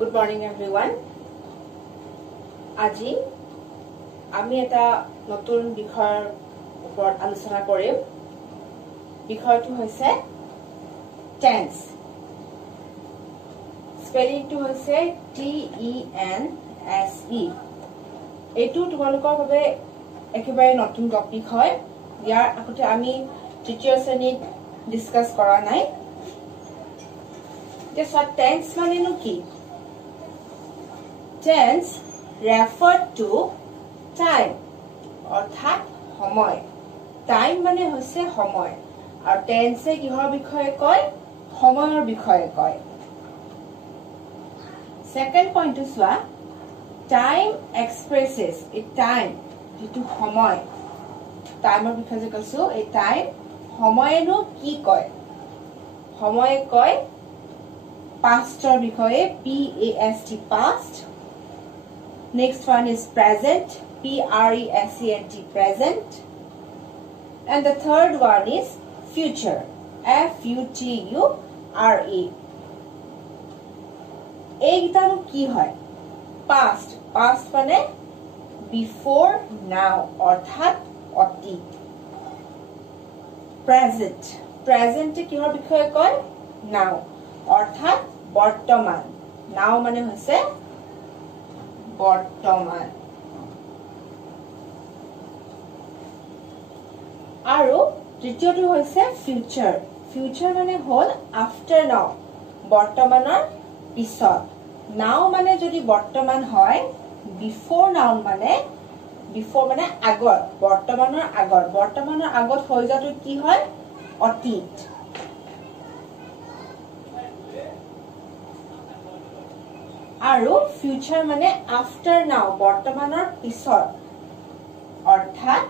Good morning everyone. আজি আমি এটা নতুন বিষয়ৰ ওপৰত আলোচনা কৰিম। বিষয়টো হৈছে tense. স্পেলিংটো হৈছে TENSE. এইটো তোমালোকৰ বাবে একেবাৰে নতুন টপিক হয়। ইয়াৰ আগতে আমি তৃতীয় শ্ৰেণীত ডিসকাস কৰা নাই। এতিয়া tense মানেনো কি? Tense refer to time অৰ্থাৎ সময়। টাইম মানে হৈছে সময় আৰু tense কিহৰ বিষয়ে কয়? সময়ৰ বিষয়ে কয়। সেকেন্ড পইণ্টটো চোৱা, টাইম এক্সপ্ৰেছেছ এ টাইম, যেটো সময়, টাইমৰ বিষয়ে যে কৈছো, এই টাইম সময়নো কি কয়? সময়ে কয় পাষ্টৰ বিষয়ে, PAST past. Next one is present, PRESENT present. And the third one is future, FUTURE. এইটানো কি হয়? Past. Past মানে before now অর্থাৎ অতীত। Present. Present কিহৰ বিষয়ে কয়? Now অৰ্থাৎ বৰ্তমান। Now মানে হৈছে বৰ্তমান। আৰু তৃতীয়টো হৈছে ফিউচাৰ। ফিউচাৰ মানে হল আফটাৰ নাও, বৰ্তমানৰ পিছত। নাও মানে যদি বৰ্তমান হয়, বিফোৰ নাও মানে বিফোৰ মানে আগত, বৰ্তমানৰ আগত। বৰ্তমানৰ আগত হৈ যোৱাটো কি হয়? অতীত। আৰু ফিউচাৰ মানে আফটাৰ নাও, বৰ্তমানৰ পিছত অৰ্থাৎ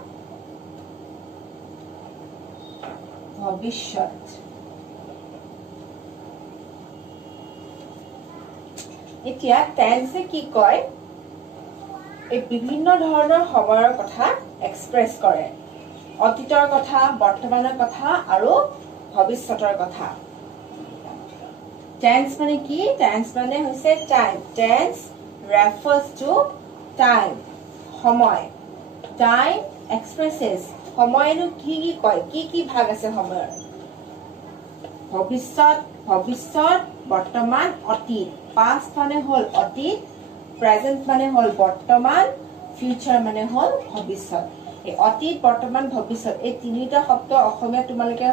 ভৱিষ্যত। এতিয়া টেন্সে কি কয়? এই বিভিন্ন ধৰণৰ সময়ৰ কথা এক্সপ্ৰেছ কৰে। অতীতৰ কথা, বৰ্তমানৰ কথা আৰু ভৱিষ্যতৰ কথা। Tense মানে কি? Tense মানে হৈছে time. Tense refers to time, সময়। Time expresses, সময়নো কি কি কয়? কি কি ভাগ আছে সময়ৰ? ভৱিষ্যত, ভৱিষ্যত, বৰ্তমান, অতীত। Past মানে হল অতীত, present মানে হল বৰ্তমান, future মানে হল ভৱিষ্যত। এই অতীত, বৰ্তমান, ভৱিষ্যত এই তিনিটা শব্দ অসমীয়া তোমালোকে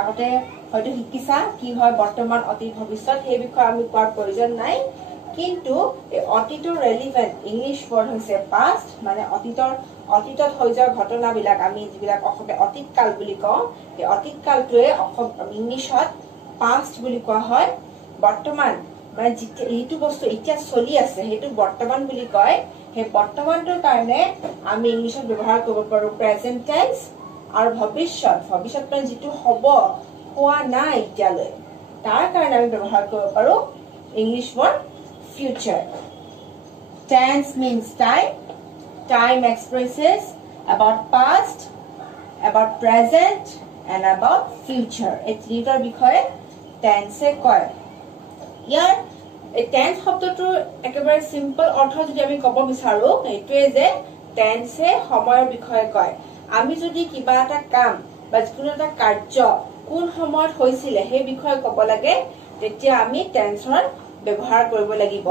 আগতে হয়তো শিকিছা, কি হয় বৰ্তমান, অতীত, ভৱিষ্যত। সেই বিষয়ে আমি কোৱাৰ প্ৰয়োজন নাই। কিন্তু এই অতীতৰ ৰেলিভেন্ট ইংলিছ ৱৰ্ড হৈছে পাষ্ট, মানে অতীতত হৈ যোৱা ঘটনাবিলাক আমি যিবিলাক অসমীয়া অতীত কাল বুলি কওঁ, এই অতীত কালটোৱে ইংলিছত পাষ্ট বুলি কোৱা হয়। বৰ্তমান মানে যিটো বস্তু এতিয়া চলি আছে সেইটো বৰ্তমান বুলি কয়। সেই বৰ্তমানটোৰ কাৰণে আমি ইংলিছত ব্যৱহাৰ কৰিব পাৰো প্ৰেজেন্ট টেন্স। আৰু ভৱিষ্যত, ভৱিষ্যত মানে যিটো হ'ব, হোৱা নাই এতিয়ালৈ, তাৰ কাৰণে আমি ব্যৱহাৰ কৰিব পাৰো English word future. Tense means time. Time expresses about past, about present and about future. এই তিনিটাৰ বিষয়ে টেন্সে কয়। ইয়াৰ এই টেন্স শব্দটোৰ একেবাৰে সিম্পল অৰ্থ যদি আমি ক'ব বিচাৰো, এইটোৱে যে টেন্সে সময়ৰ বিষয়ে কয়। আমি যদি কিবা এটা কাম বা যিকোনো এটা কাৰ্য কোন সময়ত হৈছিলে সেই বিষয়ে ক'ব লাগে, তেতিয়া আমি টেন্সৰ ব্যৱহাৰ কৰিব লাগিব।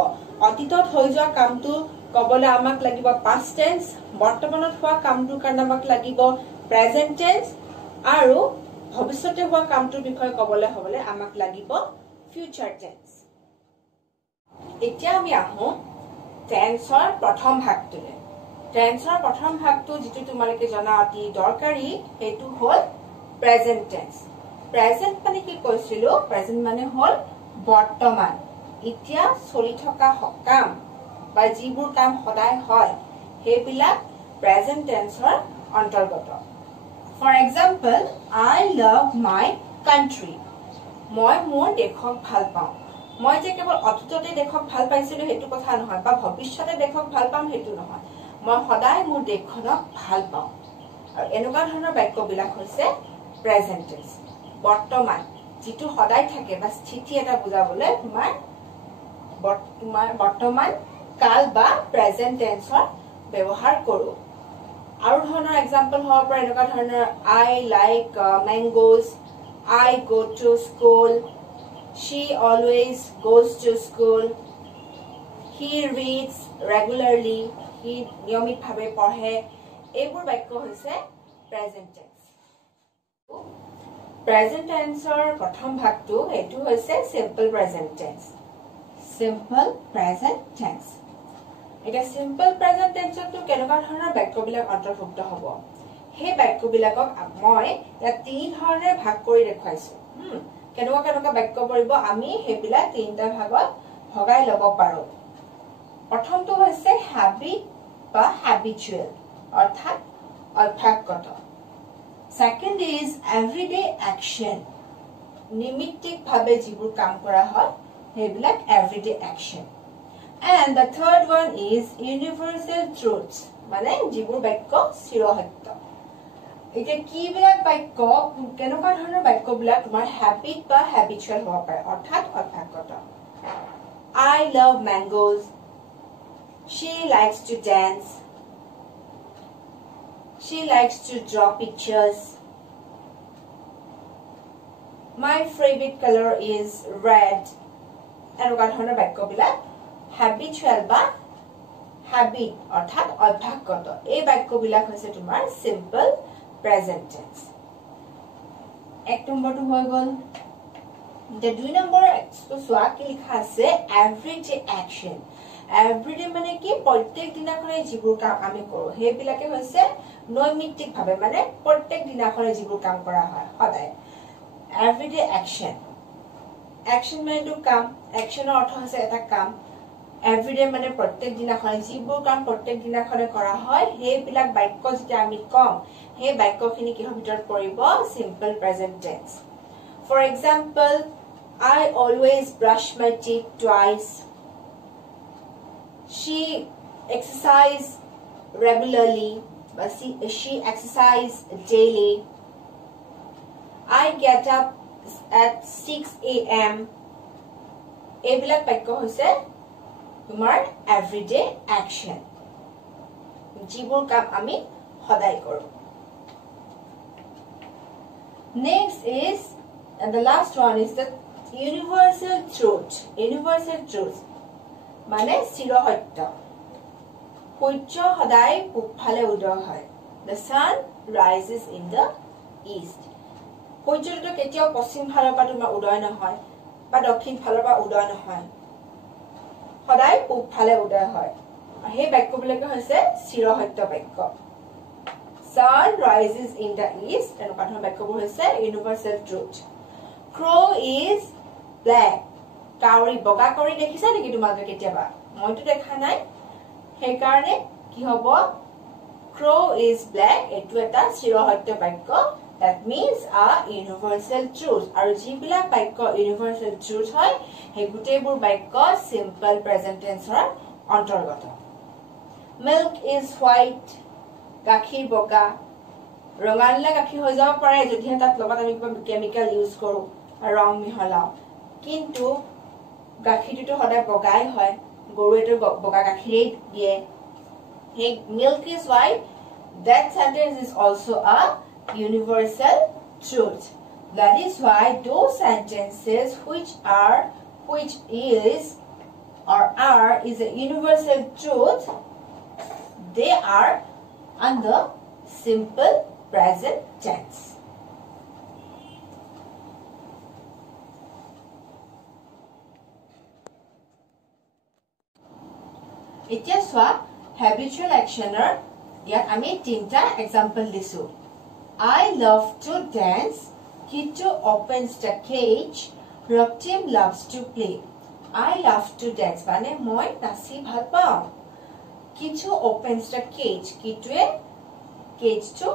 অতীতত হৈ যোৱা কামটো ক'বলৈ আমাক লাগিব পাষ্ট টেন্স, বৰ্তমানত হোৱা কামটোৰ কাৰণে আমাক লাগিব প্ৰেজেন্ট টেন্স, আৰু ভৱিষ্যতে হোৱা কামটোৰ বিষয়ে ক'বলৈ হ'লে আমাক লাগিব ফিউচাৰ টেন্স। এতিয়া আমি আহোঁ টেন্সৰ প্ৰথম ভাগটোলৈ। টেন্সৰ প্ৰথম ভাগটো যিটো তোমালোকে জনা অতি দৰকাৰী, সেইটো হ'ল প্ৰেজেন্ট টেন্স। প্ৰেজেন্ট মানে কি কৈছিলো? প্ৰেজেন্ট মানে হ'ল বৰ্তমান, এতিয়া চলি থকা কাম বা যিবোৰ কাম সদায় হয় সেইবিলাক প্ৰেজেন্ট টেন্সৰ অন্তৰ্গত। For example, I love my country. মই মোৰ দেশক ভাল পাওঁ। মই যে কেৱল অতীততে দেশক ভাল পাইছিলো সেইটো কথা নহয়, বা ভৱিষ্যতে দেশক ভাল পাম সেইটো নহয়। মই সদায় মোৰ দেশখনক ভাল পাওঁ। আৰু এনেকুৱা ধৰণৰ বাক্যবিলাক হৈছে প্ৰেজেন্ট টেন্স। বৰ্তমান যিটো সদায় থাকে বা স্থিতি এটা বুজাবলৈ তোমাৰ বৰ্তমান কাল বা প্ৰেজেন্ট টেন্সৰ ব্যৱহাৰ কৰো আৰু ধৰণৰ এক্সাম্পল হ'ব পাৰে এনেকুৱা ধৰণৰ I like mangoes, I go to school, she always goes to school, he reads regularly, he নিয়মিতভাৱে পঢ়ে এইবোৰ বাক্য হৈছে প্ৰেজেন্ট টেন্স প্ৰেজেন্ট টেন্সৰ প্ৰথম ভাগটো এটো হৈছে simple present tense simple present tense এটা সিম্পল প্ৰেজেন্ট টেন্সটো কেনেকুৱা ধৰণৰ বাক্যবিলাক অন্তৰ্ভুক্ত হ'ব হে বাক্যবিলাকক মই ইয়াত তিনি ধৰণে ভাগ কৰি দেখুৱাইছো কেনেকুৱা বাক্য পৰিব আমি হেবিলা তিনিটা ভাগত ভগাই ল'ব পাৰো প্ৰথমটো হৈছে হ্যাবিট বা হ্যাবিচুৱেল অৰ্থাৎ অভ্যাসগত সেকেন্ড ইজ এভৰিডে অ্যাকশন নিমিত্তিকভাৱে যিবোৰ কাম কৰা হয় হেবিলাক everyday action and the third one is universal truths মানে যিবোৰ বাক্য চিৰসত্য এটা কি বিলাক বাক্য কেনেকুৱা ধৰণৰ বাক্যবিলাক তোমাৰ হ্যাবিট বা হ্যাবিচুৱেল হ'ব পাৰে অৰ্থাৎ অভ্যাসগত I love mangoes she likes to dance she likes to draw pictures my favorite color is red এনেকুৱা ধৰণৰ বাক্যবিলাক habitual বা habit অৰ্থাৎ অভ্যাসগত এই বাক্যবিলাক হৈছে তোমাৰ simple present tense এক নম্বৰটো হৈ গল the দুই নম্বৰ তো সোৱা কি লিখা আছে everyday action everyday মানে কি প্ৰত্যেক দিনাখনে যিবোৰ কাম আমি কৰো হেবিলাকে হৈছে নৈমিত্তিকভাৱে মানে প্ৰত্যেক দিনাখনে যিবোৰ কাম কৰা হয় সদায় everyday action action মানে তো কাম actionৰ অৰ্থ হৈছে এটা কাম everyday মানে প্ৰত্যেক দিনাখনে যিবোৰ কাম প্ৰত্যেক দিনাখনে কৰা হয় হেবিলাক বাক্য যেতিয়া আমি কম হে বাক্যখিনি কিহৰ ভিতৰত পৰিব simple present tense for example I always brush my teeth twice she exercise regularly but she exercise daily I get up at 6 a.m. এইবিলাক বাক্য হৈছে তোমাৰ everyday action যিবোৰ কাম আমি সদায় কৰো next is and the last one is the universal truth মানে চিৰসত্য সূৰ্য সদায় পূবফালে উদয় হয় the sun rises in the east সূৰ্যটো কেতিয়াও পশ্চিম ফালৰ পৰা তোমাৰ উদয় নহয় বা দক্ষিণ ফালৰ পৰা উদয় নহয় সদায় পূবফালে উদয় হয় হে বাক্যবিলাক হৈছে চিৰসত্য বাক্য sun rises in the east এনেকুৱা ধৰণৰ বাক্যবোৰ হৈছে universal truth crow is black কাউৰী বগা কৰি দেখিছা নেকি তোমালোকে কেতিয়াবা মইতো দেখা নাই হে কাৰণে কি হ'ব crow is black এটো এটা চিৰসত্য বাক্য that means a universal truth আৰু যিবিলাক বাক্য universal truth হয় হে গুটেবোৰ বাক্য simple present tense ৰ অন্তৰ্গত milk is white গাখীৰ বগা ৰঙালা গাখীৰ হৈ যাব পাৰে যদি তাত লগত আমি কিবা কেমিক্যাল ইউজ কৰো ৰং মিহলাও কিন্তু গাখীৰটো সদায় বগাই হয় গৰুটো বগা গাখীৰ দিয়ে হে milk is white that sentence is also a universal truth that is why those sentences which is a universal truth they are under simple present tense এতিয়া সোৱা habitual actioner ইয়াত আমি তিনটা এক্সাম্পল দিছো I love to dance Kitu opens the cage Raktim loves to play I love to dance মানে মই নাচি ভাল পাওঁ Kitu opens the cage কিটুৱে কেজটো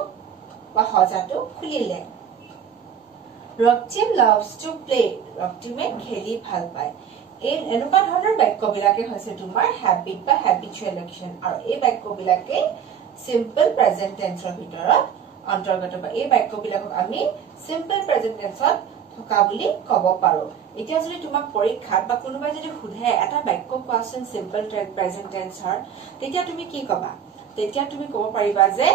বা হজাটো খুলিলে Raktim loves to play Raktimে খেলি ভাল পায় এই এনেকুৱা ধৰণৰ বাক্যবিলাকে হৈছে তোমাৰ habit বা habitual action আৰু এই বাক্যবিলাকে simple present tense ৰ ভিতৰত অন্তৰ্গত বা এই বাক্যবিলাকক আমি simple present tense ত থকা বুলি ক'ব পাৰো এতিয়া যদি তোমাক পৰীক্ষাত বা কোনোবাই যদি সুধে এটা বাক্য কোৱাচোন সিম্পল প্ৰেজেন্ট টেন্সৰ তেতিয়া তুমি কি কবা তেতিয়া তুমি ক'ব পাৰিবা যে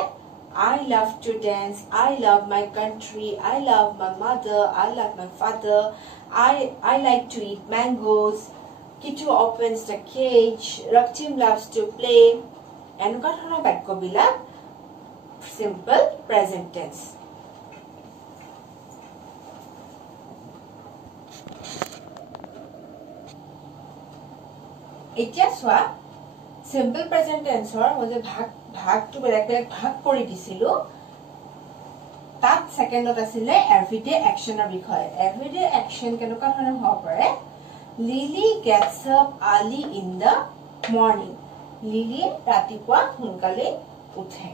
I love to dance, I love my country, I love my mother, I love my father, I like to eat mangoes, Kitu opens the cage, Raktim loves to play, এনেকুৱা ধৰণৰ বাক্যবিলাক simple present tense. এতিয়া চোৱা simple present tense মই যে ভাগটো বেলেগ বেলেগ ভাগ কৰি দিছিলো তাত সেকেন্ডত আছিলে এভৰিডে একচনৰ বিষয় এভৰিডে একচন কেনেকুৱা ধৰণৰ হ'ব পাৰে Lily gets up early in the morning Lily ৰাতিপুৱা সোনকালে উঠে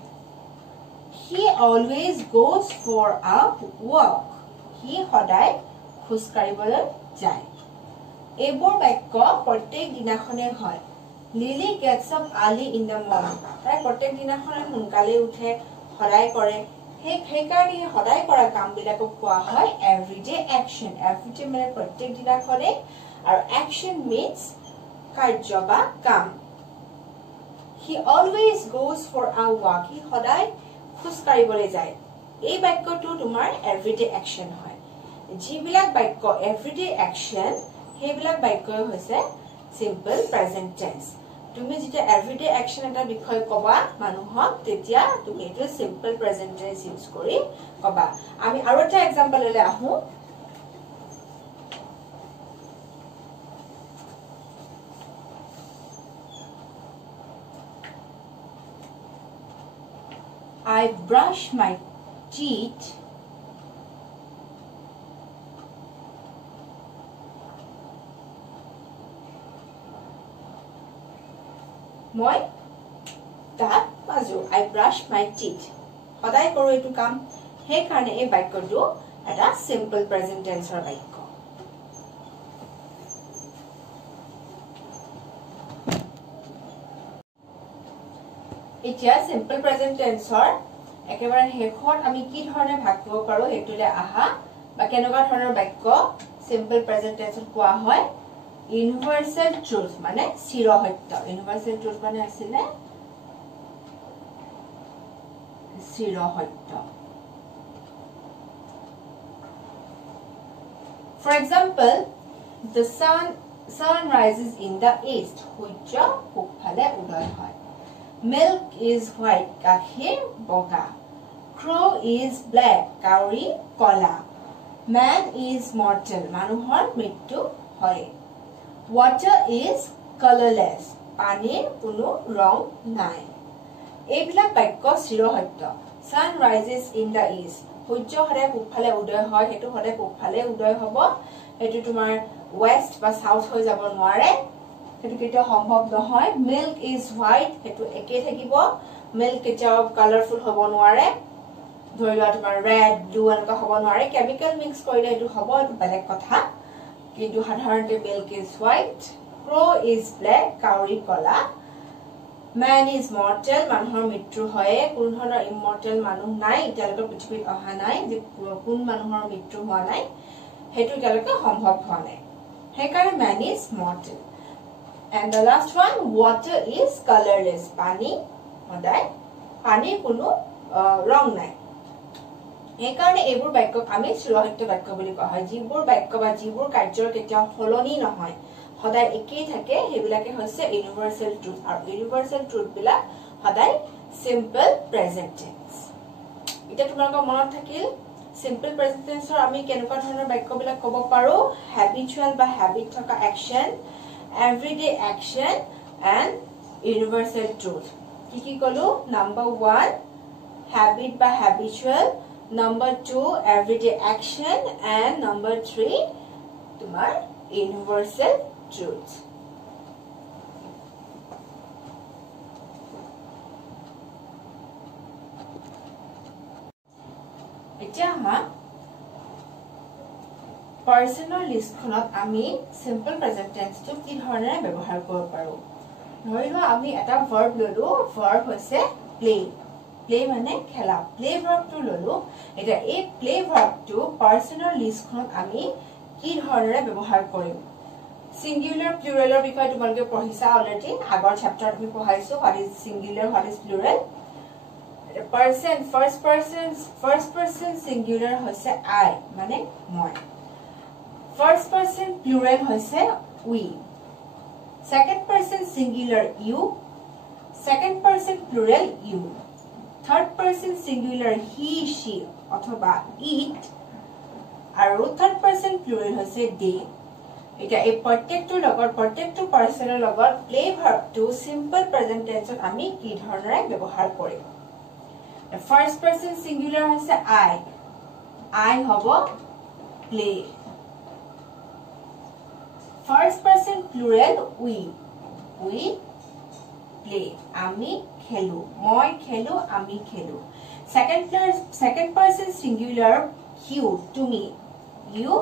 He always goes for a walk He সদায় খোজ কাঢ়িবলৈ যায় এইবোৰ বাক্য প্ৰত্যেক দিনাখনে হয় Lily gets up early in the morning. তাই প্ৰত্যেক দিনাখনে সোনকালে উঠে সদায় কৰে সেইকাৰণে সদায় কৰা কামবিলাকক কোৱা হয় এভৰিডে একচন এভৰিডে মানে প্ৰত্যেক দিনাখনে আৰু একচন মিন্স কাৰ্য বা কাম He always goes for a walk. He সদায় খোজ কাঢ়িবলৈ যায় এই বাক্যটো তোমাৰ এভৰিডে একচন হয় যিবিলাক বাক্য এভৰিডে একচন সেইবিলাক বাক্য হৈছে simple present tense তুমি যেতিয়া এভৰিডে একচন এটা বিষয় কবা মানুহক তেতিয়া তুমি এটা সিম্পল প্ৰেজেন্ট টেন্স ইউজ কৰি কবা আমি আৰু এটা एग्जांपल ললে আহো I brush my teeth মই দাঁত মাজো I brush my teeth সদায় কৰো এটো কাম হে কাৰণে এই বাক্যটো এটা সিম্পল প্ৰেজেন্ট টেন্সৰ বাক্য এতিয়া সিম্পল প্ৰেজেন্ট টেন্সৰ একেবাৰে শেষত আমি কি ধৰণে ভাগ কৰিব পাৰো হেতুলে আহা বা কেনেকুৱা ধৰণৰ বাক্য সিম্পল প্ৰেজেন্ট টেন্সত কোৱা হয় Universal truth মানে চিৰ সত্য universal truth মানে আছিল চিৰ সত্য For example the sun rises in the east সূৰ্য পূবফালে উদয় হয় Milk is white গাখীৰ বগা Crow is black কাউৰী কলা Man is mortal মানুহৰ মৃত্যু হয় Water is colorless. পানীৰ কোনো ৰং নাই। এইবিলাক বাক্য চিৰ সত্য। Sun rises in the east. সূৰ্য সদায় পূবফালে উদয় হয় হেতু সদায় পূবফালে উদয় হ'ব। হেতু তোমাৰ west বা south হৈ যাব নোৱাৰে। হেতু কেতিয়াও সম্ভৱ নহয়। Milk is white হেতু একে থাকিব। Milk কেতিয়াও কালাৰফুল হ'ব নোৱাৰে। ধৰি লোৱা তোমাৰ red, blue এনেকা হ'ব নোৱাৰে। কেমিকেল মিক্স কৰিলে হেতু হ'ব এটো বেলেগ কথা। কিন্তু সাধাৰণতে milk is white crow is black কাউৰী কলা man is mortal মানুহৰ মৃত্যু হয় কোন ধৰণৰ immortal মানুহ নাই এতিয়ালৈকে পৃথিৱীত অহা নাই যে কোন মানুহৰ মৃত্যু হোৱা নাই হেতু এতিয়ালৈকে সম্ভৱ হোৱা নাই সেইকাৰণে man is mortal and the last one water is colorless পানী সদায় পানীৰ কোনো ৰং নাই এইকাৰণে এইবোৰ বাক্যক আমি চিৰসত্য বাক্য বুলি কোৱা হয় যিবোৰ বাক্য বা যিবোৰ কাৰ্যৰ কেতিয়াও ফলনি নহয় সদায় একেই থাকে হেবিলাকে হৈছে ইউনিভাৰ্সাল ট্ৰুথ আৰু ইউনিভাৰ্সাল ট্ৰুথ বিলাক সদায় সিম্পল প্ৰেজেন্ট টেন্স এটা তোমালোকৰ মনত থাকিল সিম্পল প্ৰেজেন্ট টেন্সৰ আমি কেনেকুৱা ধৰণৰ বাক্য বিলাক ক'ব পাৰো হ্যাবিচুয়াল বা হ্যাবিট থকা action everyday action and universal truth কি কলো নাম্বাৰ 1 হ্যাবিট বা habitual Number 2 everyday action and number 3 tumar universal truth এতিয়া হা পাৰ্সোনাল লিস্ট খনত আমি সিম্পল প্ৰেজেন্ট টেন্স টো কি ধৰণে ব্যৱহাৰ কৰিব পাৰো ধৰি লোৱা আমি এটা ভাৰ্ব ললো ভাৰ্ব হৈছে প্লে প্লে মানে খেলা প্লে ভাৰ্ব টু ললো এটা এই play verb to personal list খনত আমি কি ধৰণে ব্যৱহাৰ কৰিম সিঙ্গুলাৰ প্লুৰেলৰ বিষয়ে তোমালোকে পঢ়িছা অলৰেডি আগৰ চেপ্টাৰত আমি পঢ়াইছো what is singular what is plural person first person singular হৈছে I মানে মই first person plural হৈছে we second person singular you second person plural you third person singular he she অথবা it আৰু third person plural হৈছে they এটা এই প্ৰত্যেকটো লগত প্ৰত্যেকটো পাৰ্সনৰ লগত প্লে ভাৰ্বটো সিম্পল প্ৰেজেন্ট টেন্সত আমি কি ধৰণে ব্যৱহাৰ কৰিম ফাৰ্স্ট পাৰ্সন সিঙ্গুলাৰ হৈছে I হ'ব play first person plural we play আমি খেলু মই খেলু আমি খেলু সেকেন্ড পার্সন সিঙ্গুলার you তুমি you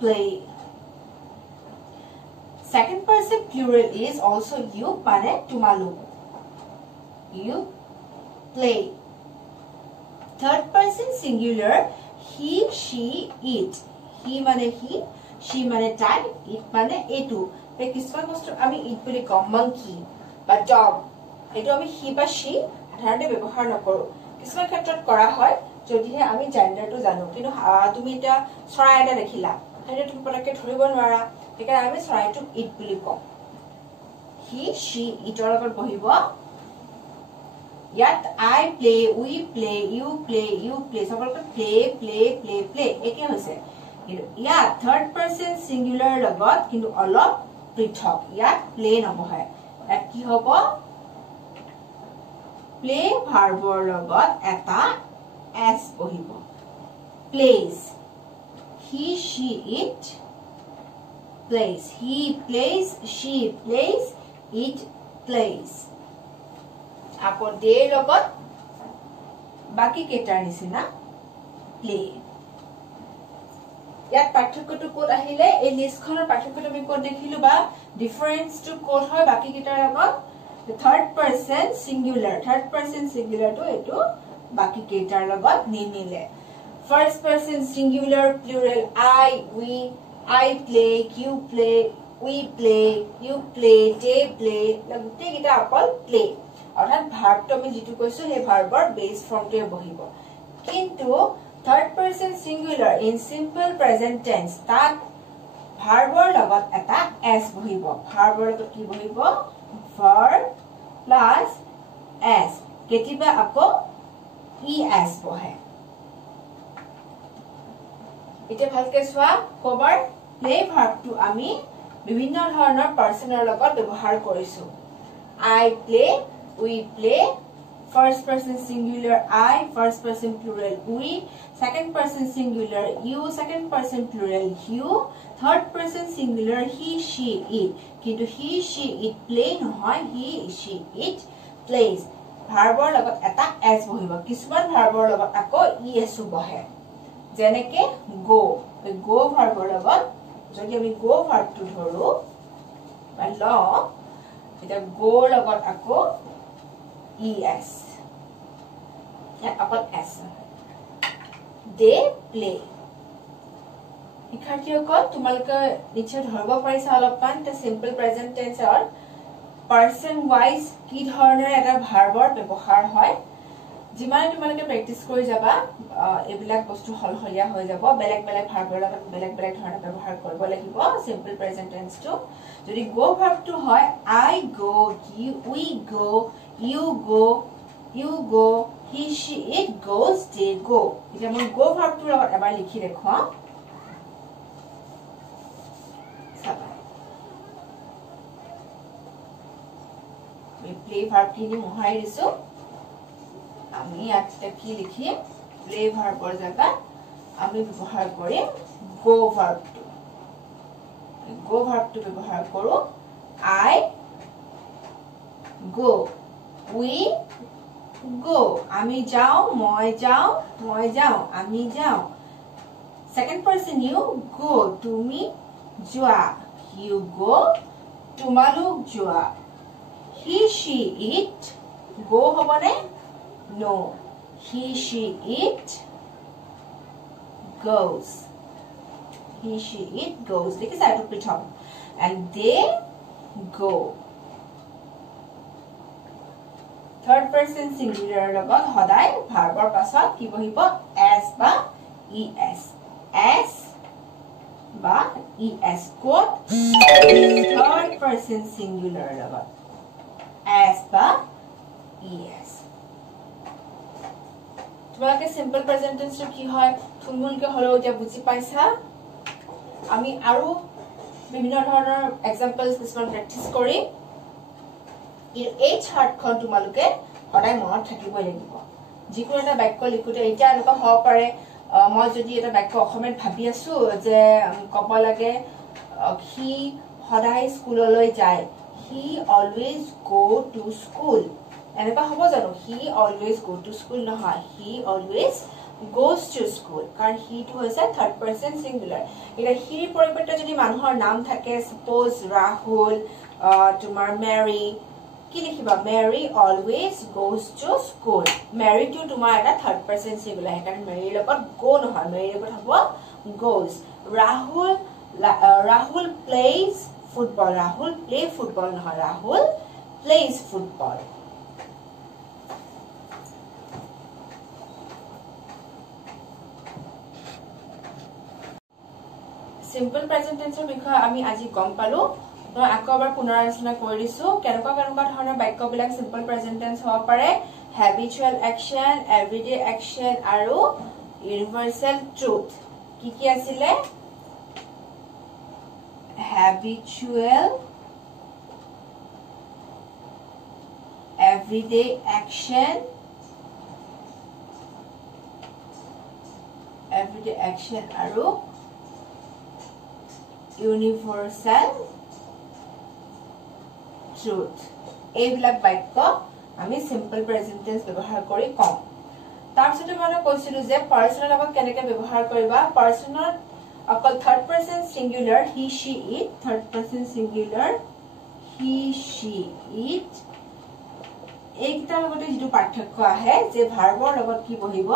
play second person plural is also you মানে tumalu you play third person singular he she it he মানে he she মানে তাই it মানে এটু তে কিছুমান বস্তু আমি it বুলি কম monkey বা dog এটো আমি he বা she সাধাৰণতে ব্যৱহাৰ নকৰো কিছুমান ক্ষেত্ৰত কৰা হয় যদিহে আমি জেন্ডাৰটো জানো কিন্তু তুমি এটা চৰাই এটা দেখিলা সেইটো তুমি পটককে ধৰিব নোৱাৰা একাৰ আমি চৰাইটো ইট বুলি কম he she ইটৰ লগত বহিব ইয়াত I play we play you সকলোকে play একে হৈছে কিন্তু ইয়াত থাৰ্ড পাৰ্সন সিঙ্গুলাৰ লগত কিন্তু অলপ পৃথক ইয়াত play নবহায় ইয়াত কি হ'ব play ভাৰ্বৰ লগত এটা s বহিব plays he she it plays he plays she plays it plays আকৌ দে লগত বাকি কেটাৰ নিচিনা play ইয়াত পাৰ্থক্যটো কোড আহিলে এই লিষ্টখনৰ পাৰ্থক্যটো আমি কোড দেখিলো বা ডিফাৰেন্সটো কোড হয় বাকি কেটাৰ লগত থাৰ্ড পাৰ্সন সিঙ্গুলাৰ টো এটো বাকি কেটাৰ লগত নিমিলে first person singular plural I play you play we play you play they play লগতে কিটা অকল play অৰ্থাৎ ভাৰ্বটো আমি যেটো কৈছো হে ভাৰ্বৰ বেস ফৰ্মটোৱে বহিব কিন্তু third person singular in simple present tense তাত ভাৰ্বৰ লগত এটা s বহিব ভাৰ্বৰ লগত কি বহিব verb plus s কেতিয়াবা আকৌ es বহে এটা ভালকে সোয়া কভার প্লে ভার্বটো আমি বিভিন্ন ধৰণৰ পাৰ্সনৰ লগত ব্যৱহাৰ কৰিছো I play we play first person singular I first person plural we second person singular you second person plural you third person singular he she it কিন্তু he she it play নহয় he she it plays ভাৰ্বৰ লগত এটা s বহিব কিছুমান ভাৰ্বৰ লগত আকৌ es বহে যেনেকে go go ভাৰ্বৰ লগত যদি আমি go ভাৰ্বটো ধৰো বা ল এটা go লগত আকৌ es ইয়াত অকল s they play শিক্ষাৰ্থীসকল তোমালোকে নিশ্চয় ধৰিব পাৰিছা অলপমান এটা সিম্পল প্ৰেজেন্ট টেন্সৰ পাৰ্সন ওয়াইজ কি ধৰণৰ এটা ভাৰ্বৰ ব্যৱহাৰ হয় যিমান তোমালোকে প্ৰেক্টিস কৰি যাবা এবিলাক বস্তু হলহলিয়া হৈ যাব বেলেগ বেলেগ ভাৰ্বৰ লগত বেলেগ বেলেগ ধৰণে ব্যৱহাৰ কৰিব লাগিব সিম্পল প্ৰেজেন্ট টেন্সটো যদি গো ভাৰ্বটো হয় I go we go you go he she it goes they go এটা মই গো ভাৰ্বটোৰ লগত এবাৰ লিখি দেখুৱা প্লে ভাৰ্ব কিনি মোহাই দিছো আমি আজকে কি লিখি প্লে ভাৰ্বৰ জায়গা আমি ব্যৱহাৰ কৰিম গো ভাৰ্বটো ব্যৱহাৰ কৰো I go we go আমি যাও মই যাও আমি যাও second person you go তুমি যোৱা you go তোমালোক যোৱা he she it go হবনে no he she it goes he she it goes দেখিছা এটো পৃথক and they go third person singular লগত সদায় ভাৰ্বৰ পাছত কি বহিব s বা es s বা es কোট third person singular লগত s বা es তোমালোকে সিম্পল প্ৰেজেন্ট টেন্সটো কি হয় থুলমুলকে হলো এতিয়া বুজি পাইছা আমি আৰু বিভিন্ন ধৰণৰ এক্সাম্পলস কিছুমান প্ৰেক্টিস কৰি এই চাৰ্টখন তোমালোকে সদায় মনত থাকিবই লাগিব যিকোনো এটা বাক্য লিখোতে এটা এনেকুৱা হ'ব পাৰে মই যদি এটা বাক্য অসমত ভাবি আছো যে কব লাগে হি সদায় স্কুললৈ যায় হি অলৱেজ গো টু স্কুল এনেকুৱা হ'ব জানো হি অলৱেজ গো টু স্কুল নহয় হি অলৱেজ goes to school কাৰণ হি টু হৈছে থাৰ্ড পাৰসন সিঙ্গুলাৰ এটা হিৰ পৰিৱৰ্তে যদি মানুহৰ নাম থাকে সপোজ ৰাহুল তোমাৰ মেৰী কি লিখিবা Mary always goes to school Mary টু তোমাৰ এটা থাৰ্ড পাৰসন সিঙ্গুলাৰ কাৰণ মেৰীৰ লগত গো নহয় মেৰীৰ লগত হ'ব goes Rahul plays football Rahul play football নহয় Rahul plays football simple present টেন্সৰ বিষয়ে আমি আজি গম পালো মই আকবাৰ পুনৰালোচনা কৰি দিছো কেনেকুৱা ধৰণৰ বাক্যবিলাক সিম্পল প্ৰেজেন্ট টেন্স হ'ব পাৰে habitual action everyday action আৰু universal truth কি আছিলে habitual everyday action আৰু universal truth এইবিলাক বাক্য আমি সিম্পল প্ৰেজেন্ট টেন্স ব্যৱহাৰ কৰি কম তাৰপিছতে মই কৈছিলো যে পাৰ্সনৰ লগত কেনেকৈ ব্যৱহাৰ কৰিবা পাৰ্সনৰ অকল third person singular he she it third person singular he she it এইকেইটাৰ লগতে যেটো পাৰ্থক্য আহে যে ভাৰ্বৰ লগত কি বহিব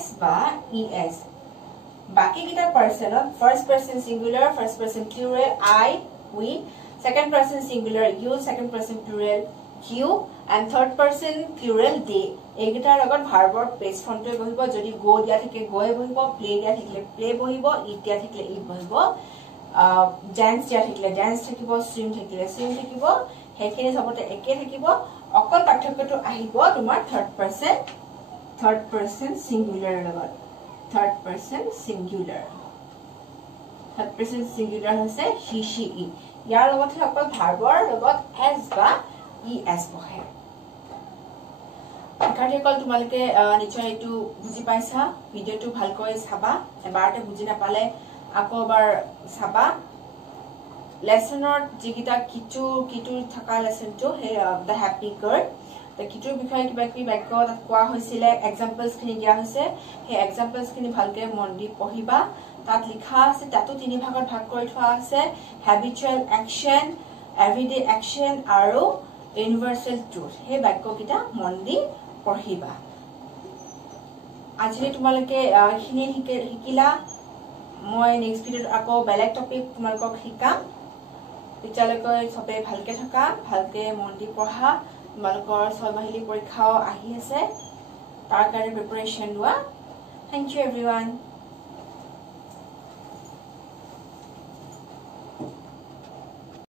s বা es बाकी किता पर्सनत first person singular first person plural I we second person singular you second person plural you and third person plural they एगिटार লগত ভাৰ্বৰ পেজ ফৰ্মটো বহিব যদি গো দিয়া থাকে গোয়ে বহিব প্লে দিয়া থাকে প্লে বহিব ইট দিয়া থাকে ইট বহিব ডান্স দিয়া থাকে ডান্স থাকিব সুইম থাকিলে সুইম থাকিব হেখিনি সবতে একে থাকিব অকল পাৰ্থক্যটো আহিব তোমাৰ থাৰ্ড পাৰসন সিঙ্গুলাৰ লগত third person singular হৈছে he she it ইয়াৰ লগতে অকল ভাৰ্বৰ লগত s বা es বহে কাৰ্যকল তোমালোকে নিশ্চয় এটো বুজি পাইছা ভিডিওটো ভালকৈ চাবা এবাৰতে বুজি নাপালে আকৌ এবাৰ চাবা লেসনৰ যিকিটা কিটু থকা লেসনটো হে দা হ্যাপি গাৰ্ল কিটোৰ বিষয়ে কিবা কি বাক্য তাত কোৱা হৈছিলে এক্সাম্পলস খিনি দিয়া হৈছে হে এক্সাম্পলস খিনি ভালকে মন দি পঢ়িবা তাত লিখা আছে তাতো তিনি ভাগত ভাগ কৰি থোৱা আছে habitual action everyday action আৰু universal truth হে বাক্য কিটা মন দি পঢ়িবা আজি তোমালোকে খিনি শিকিলা মই নেক্সট ভিডিওত আকৌ বেলেগ টপিক তোমালোকক শিকাম তেতিয়ালৈকে সবে ভালকে থাকা ভালকে মন দি পঢ়া তোমালোকৰ ছয়মাহিলী পৰীক্ষাও আহি আছে তাৰ কাৰণে প্ৰিপাৰেচন লোৱা থ্যাংক ইউ এভৰিৱান